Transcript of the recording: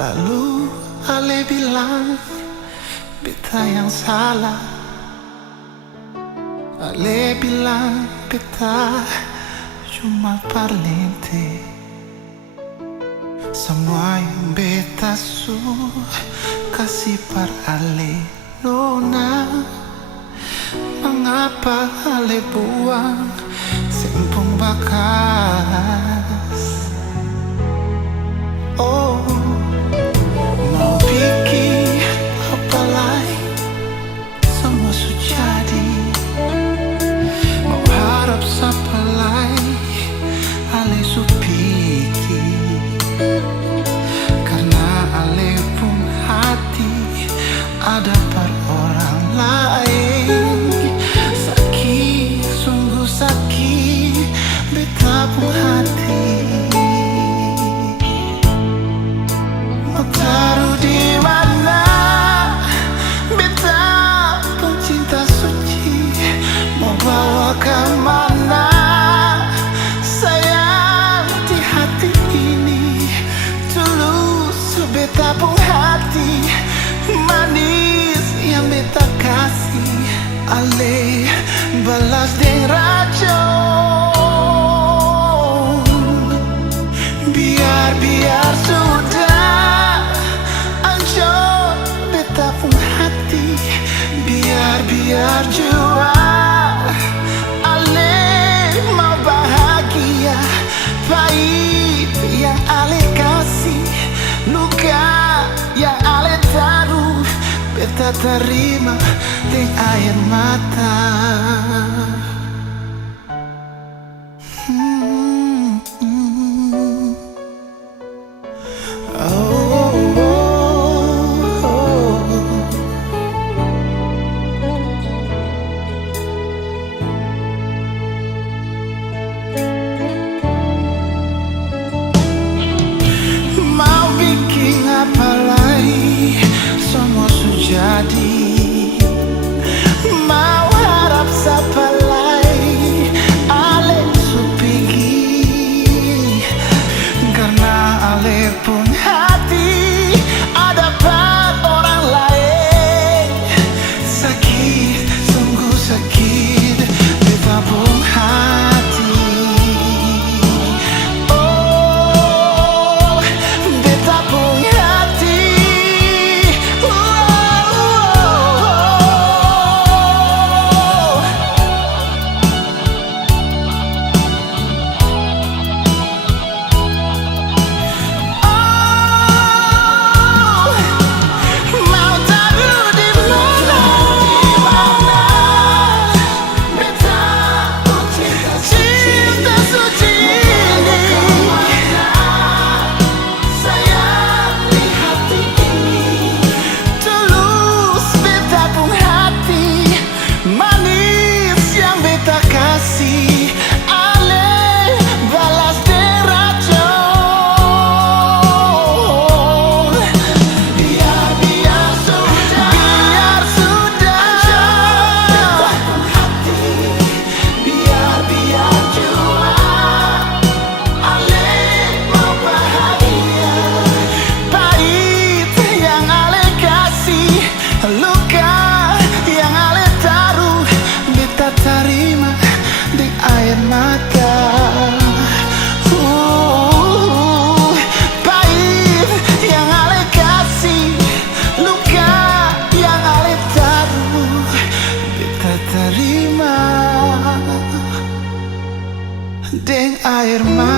Lalu Ale bilang beta yang salah. Ale bilang beta cuma parlente. Semua yang beta kasih par Ale. Nona, mengapa Ale buang sempung bakas? Oh, mau bikin apa lain, semua sudah jadi. Mau harap siapa lain, Ale supiki. Karena Ale pun hati ada par orang lain. Sakit, sungguh sakit, beta pun hati. Mau taruh di mana beta pun cinta suci, mau bawa kemana sayang di hati ini. Tulus beta pun hati, manis yang beta kasih. Ale balas dengan racun. Biar sudah hancur beta pun hati. Biar jua Ale mau bahagia. Pahit yang Ale kasih, luka yang Ale taruh, beta terima dengan air mata. Mau bikin apa lagi, semua sudah jadi. Mau harap siapa lagi, Ale supiki. Karena Ale pun hati ada par orang lain. Sakit, sungguh sakit, beta pun hati. Oh, beta pun hati. Air mata. Pahit yang Ale kasih, luka yang Ale taruh, beta terima dengan air mata.